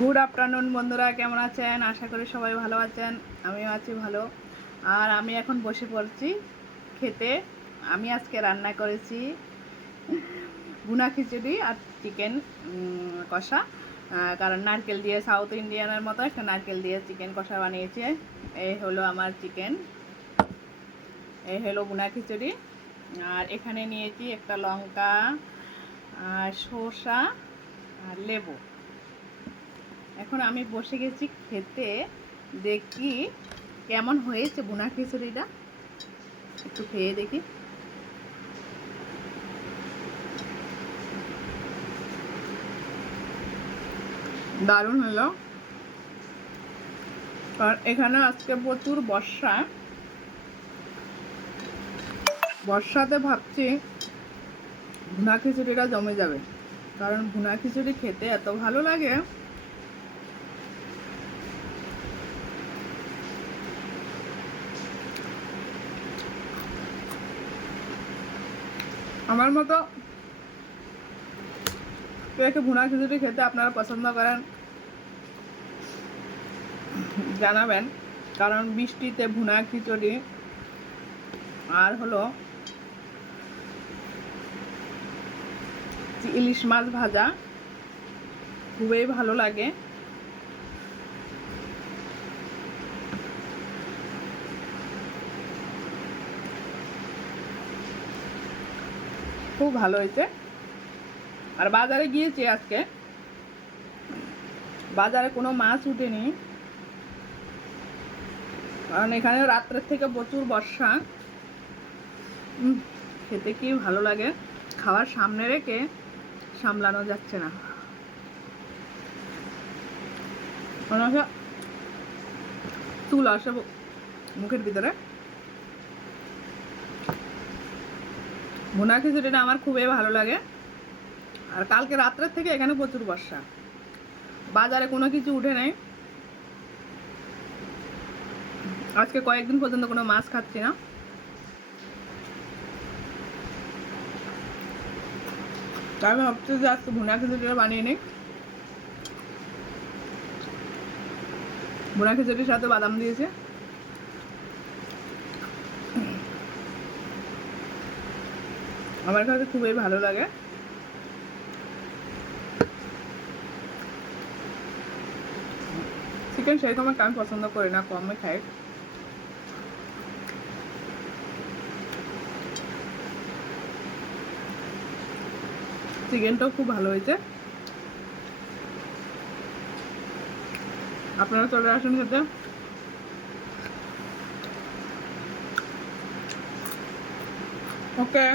Good afternoon বন্ধুরা, কেমন আছেন? আশা করি সবাই ভালো আছেন। আমিও আছি ভালো। আর আমি এখন বসে পড়ছি খেতে। আমি আজকে রান্না করেছি ভুনা খিচুড়ি আর চিকেন কষা। কারণ নারকেল দিয়ে সাউথ ইন্ডিয়ানের মতো একটা নারকেল দিয়ে চিকেন কষা বানিয়েছি। এই হলো আমার চিকেন, এই হলো ভুনা খিচুড়ি। আর এখানে নিয়েছি একটা লঙ্কা, শসা আর লেবু। এখন আমি বসে গেছি খেতে, দেখি কেমন হয়েছে ভুনা খিচুড়িটা, একটু খেয়ে দেখি। দারুণ হলো। আর এখানে আজকে প্রচুর বর্ষাতে ভাবছি ভুনা খিচুড়িটা জমে যাবে, কারণ ভুনা খিচুড়ি খেতে এত ভালো লাগে। আমার মতো কে ভুনা খিচুড়ি খেতে আপনারা পছন্দ করেন জানাবেন। কারণ বৃষ্টিতে ভুনা খিচুড়ি আর হলো ইলিশ মাছ ভাজা খুবই ভালো লাগে। খুব ভালো হয়েছে। আর বাজারে গিয়েছি আজকে, বাজারে কোনো মাছ উঠেনি, কারণ এখানে রাত্রের থেকে প্রচুর বর্ষা। খেতে কি ভালো লাগে, খাওয়ার সামনে রেখে সামলানো যাচ্ছে না। মনে হচ্ছে চুল আসে মুখের ভিতরে। ভুনা খিচুড়িটা আমার খুবই ভালো লাগে। আর কালকে রাত্রের থেকে এখানে প্রচুর বর্ষা, বাজারে কোনো কিছু উঠে নেই। আজকে কয়েকদিন পর্যন্ত কোনো মাছ খাচ্ছি না। তাই আমি ভাবছি যে আজকে ভুনা খিচুড়িটা বানিয়ে নিই। ভুনা খিচুড়ির সাথে বাদাম দিয়েছে। আমার কাছে খুবই ভালো লাগে। চিকেন সেরকম আমি পছন্দ করি না, কমই খাই। চিকেনটাও খুব ভালো হয়েছে। আপনারা চলে আসুন খেতে। ওকে।